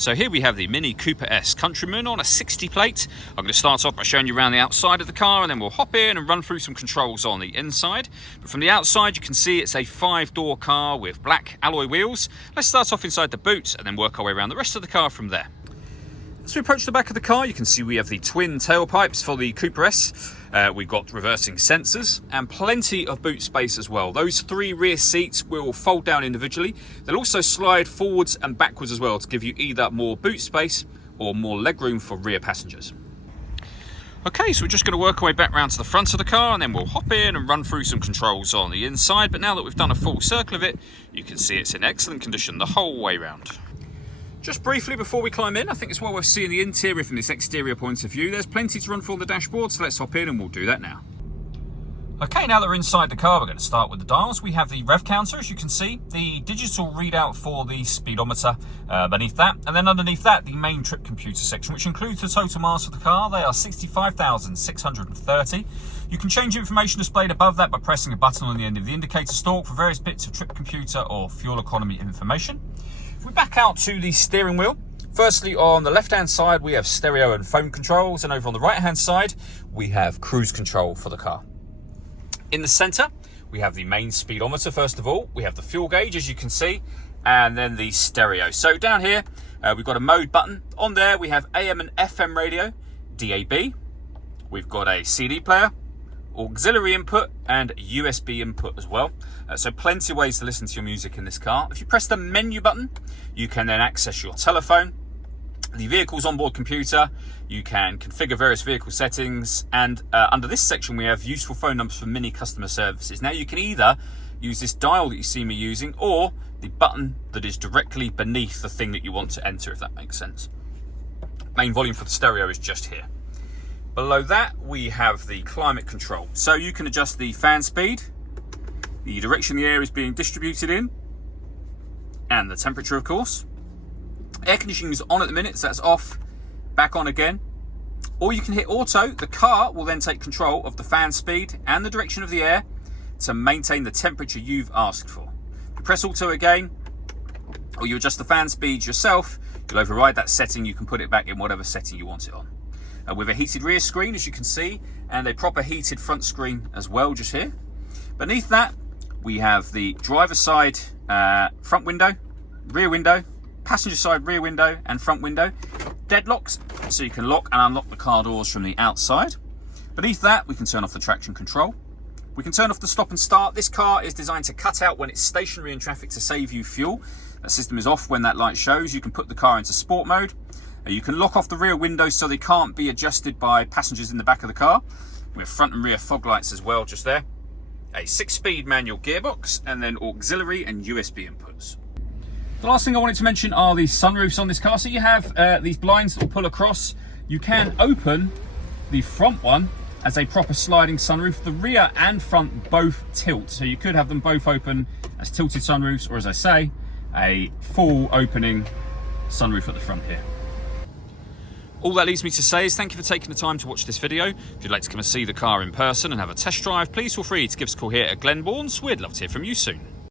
So here we have the Mini Cooper S Countryman on a 60 plate. I'm going to start off by showing you around the outside of the car, and then we'll hop in and run through some controls on the inside. But from the outside you can see it's a 5-door car with black alloy wheels. Let's start off inside the boot and then work our way around the rest of the car from there. As we approach the back of the car, you can see we have the twin tailpipes for the Cooper S. We've got reversing sensors and plenty of boot space as well. Those 3 rear seats will fold down individually. They'll also slide forwards and backwards as well to give you either more boot space or more legroom for rear passengers. Okay, so we're just going to work our way back round to the front of the car, and then we'll hop in and run through some controls on the inside. But now that we've done a full circle of it, you can see it's in excellent condition the whole way round. Just briefly before we climb in, I think it's well worth seeing the interior from this exterior point of view. There's plenty to run through on the dashboard, so let's hop in and we'll do that now. Okay, now that we're inside the car, we're going to start with the dials. We have the rev counter, as you can see, the digital readout for the speedometer beneath that, and then underneath that, the main trip computer section, which includes the total miles for the car. They are 65,630. You can change information displayed above that by pressing a button on the end of the indicator stalk for various bits of trip computer or fuel economy information. If we back out to the steering wheel, firstly on the left hand side we have stereo and phone controls, and over on the right hand side we have cruise control for the car. In the centre we have the main speedometer. First of all, we have the fuel gauge, as you can see, and then the stereo. So down here we've got a mode button. On there we have AM and FM radio, DAB, we've got a CD player, auxiliary input and USB input as well. So plenty of ways to listen to your music in this car. If you press the menu button, you can then access your telephone, the vehicle's onboard computer, you can configure various vehicle settings, and under this section we have useful phone numbers for Mini customer services. Now you can either use this dial that you see me using, or the button that is directly beneath the thing that you want to enter, if that makes sense. Main volume for the stereo is just here. Below that we have the climate control, so you can adjust the fan speed, the direction the air is being distributed in, and the temperature, of course. Air conditioning is on at the minute, so that's off, back on again. Or you can hit auto. The car will then take control of the fan speed and the direction of the air to maintain the temperature you've asked for. If you press auto again, or you adjust the fan speed yourself, you'll override that setting. You can put it back in whatever setting you want it on. With a heated rear screen, as you can see, and a proper heated front screen as well, just here. Beneath that, we have the driver's side front window, rear window, passenger side rear window and front window. Deadlocks, so you can lock and unlock the car doors from the outside. Beneath that, we can turn off the traction control. We can turn off the stop and start. This car is designed to cut out when it's stationary in traffic to save you fuel. That system is off when that light shows. You can put the car into sport mode. You can lock off the rear windows so they can't be adjusted by passengers in the back of the car. We have front and rear fog lights as well, just there. A 6-speed manual gearbox, and then auxiliary and USB inputs. The last thing I wanted to mention are the sunroofs on this car. So you have these blinds that will pull across. You can open the front one as a proper sliding sunroof. The rear and front both tilt, so you could have them both open as tilted sunroofs, or as I say, a full opening sunroof at the front here. All that leaves me to say is thank you for taking the time to watch this video. If you'd like to come and see the car in person and have a test drive, please feel free to give us a call here at Glenbourne's. We'd love to hear from you soon.